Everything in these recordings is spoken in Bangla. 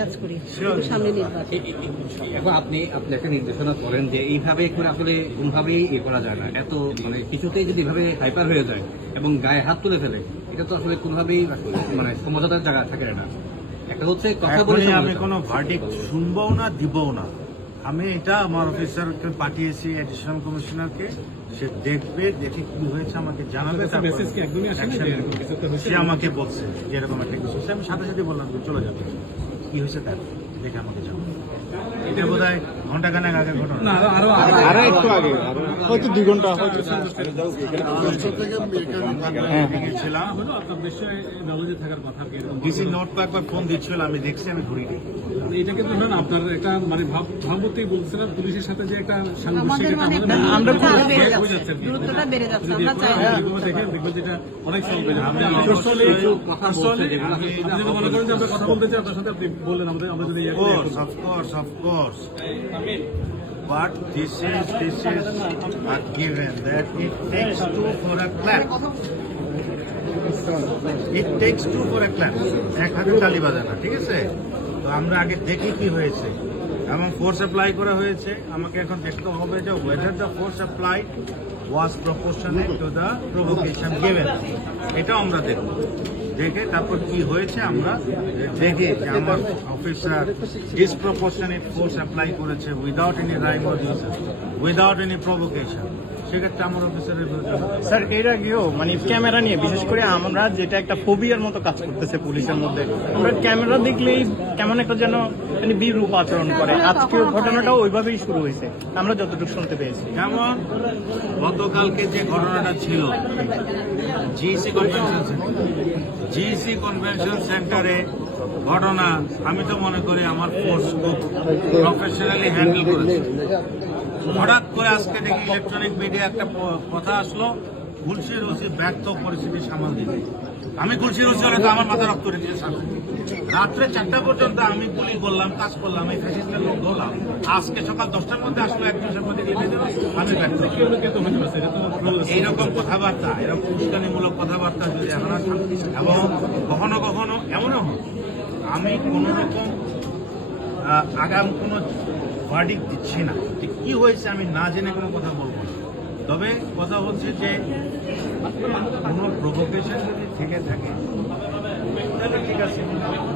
কাজ করি সামনে নির্বাচন। এখন আপনি একটা নির্দেশনা করেন যে এইভাবে করে আসলে কোনভাবেই করা যায় না, এত মানে কিছুতেই যদি এভাবে হাইপার হয়ে যায় এবং গায়ে হাত তুলে ফেলে, এটা তো আসলে কোনভাবেই মানে সমঝোতার জায়গা থাকে না। একটা হচ্ছে কথা বলে আমি কোনো ভার্ডিক্ট শুনবো না দিবও না। আমি এটা আমার অফিসারকে পাঠিয়েছি অ্যাডিশনাল কমিশনারকে, সে দেখবে, দেখে কি হয়েছে আমাকে জানাবে। সে আমাকে বলছে যে এরকম একটা কিছু হয়েছে, আমি সাথে সাথে বললাম চলে যাবে, কি হয়েছে তার দেখে আমাকে জানাবে। এটা বোধ হয় ঘন্টাখানেক আগের ঘটনা, আরো একটু আগে, হয়তো 2 ঘন্টা ছিলাম। ডিসি নোট তো একবার ফোন দিচ্ছিল, আমি দেখছি, আমি ঘুরিনি। এটা কিন্তু ধরেন আপনার একটা মানে ভাবতেই বলছিলেন পুলিশের সাথে যে একটা আমাদের মানে আমরা দ্রুততা বেড়ে যাচ্ছে, আমরা চাই না। দেখবেন যেটা অনেক সময় বেড়ে যাচ্ছে। আপনি মনে করেন যে আমরা কথা বলতে চাই আপনার সাথে, আপনি বললেন আমাদের আমরা যদি Of course. But this is a given that it takes two for a clap. It takes two for a clap. এক হাতে তালি বাজে না, ঠিক আছে? তো আমরা আগে দেখি কি হয়েছে এবং ফোর্স অ্যাপ্লাই করা হয়েছে। আমাকে এখন দেখতে হবে যে whether the force applied was proportionate to the provocation given. এটাও আমরা দেখব, দেখে তারপর কি হয়েছে আমরা দেখি যে আমার অফিসার ডিসপ্রপোর্শনেট ফোর্স অ্যাপ্লাই করেছে without any rhyme or reason, without any provocation, সেক্ষেত্রে আমার অফিসারের বিরুদ্ধে। স্যার এর আগেও মানে ক্যামেরা নিয়ে বিশেষ করে আমরা যেটা একটা ফোবিয়ার মতো কাজ করতেছে পুলিশের মধ্যে, আমরা ক্যামেরা দেখলেই কেমন একটা যেন মানে বিরূপ আচরণ করে। আজকের ঘটনাটাও ওইভাবেই শুরু হয়েছে আমরা যতটুকু শুনতে পেয়েছি। যেমন গতকালকে যে ঘটনাটা ছিল জিইসি কনভেনশন সেন্টারে ঘটনা, আমি তো মনে করি আমার ফোর্স খুব প্রফেশনালি হ্যান্ডেল করেছে। হঠাৎ করে আজকে দেখি ইলেকট্রনিক মিডিয়া একটা কথা আসলো, গুলশির ওসি ব্যর্থ পরিস্থিতি সামাল দিতে। আমি গুলশির ওসি হলে তো আমার মাথা রক্ত রেখেছে সামনে। রাত্রে 4টা পর্যন্ত আমি গুলি করলাম, কাজ করলাম, এই ফ্যাসিস্টের লোক ধরলাম। আজকে সকাল 10টার মধ্যে আসলো, 1 মাসের মধ্যে লিখে দিল আমি ব্যর্থ। এইরকম কথাবার্তা, এরকম উস্কানিমূলক কথাবার্তা যদি এখন এবং কখনো কখনো এমনও হয় আমি কোন রকম আগাম কোনো ভার্ডিক্ট দিচ্ছি না, যে কি হয়েছে আমি না জেনে কোনো কথা বলবো না। তবে কথা হচ্ছে যে কোনো প্রভোকেশন যদি থেকে থাকে তাহলে ঠিক আছে,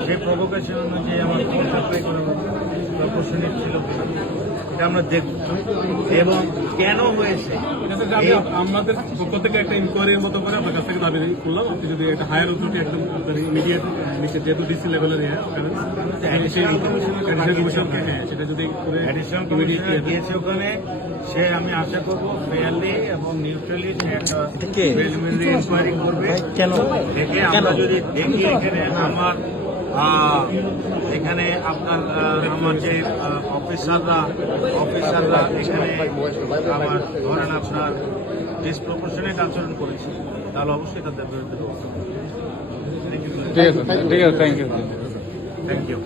সেই প্রভোকেশন অনুযায়ী আমার ফোর্স অ্যাপ্লাই করা হবে, প্রপোর্শনেট ছিল এটা আমরা দেখব এবং কেন হয়েছে। আমাদের পক্ষ থেকে একটা ইনকোয়ারির মতো করে আপনার কাছ থেকে দাবি করলাম, আপনি যদি একটা হায়ার অথরিটি একদম ইমিডিয়েট যেহেতু ডিসি লেভেলের সেটা যদি অ্যাডিশনাল কমিশনার গিয়েছে ওখানে, সে আমি আশা করবো ফেয়ারলি এবং নিউট্রালি সে একটা প্রিলিমিনারি ইনকোয়ারি করবে। দেখে আমরা যদি দেখি এখানে আপনার আমার যে অফিসাররা এখানে আমার ধরেন আপনার ডিসপ্রপোর্শনেট আচরণ করেছে, তাহলে অবশ্যই তাদের বিরুদ্ধে ব্যবস্থা হবে। ঠিক আছে, থ্যাংক ইউ। Thank you.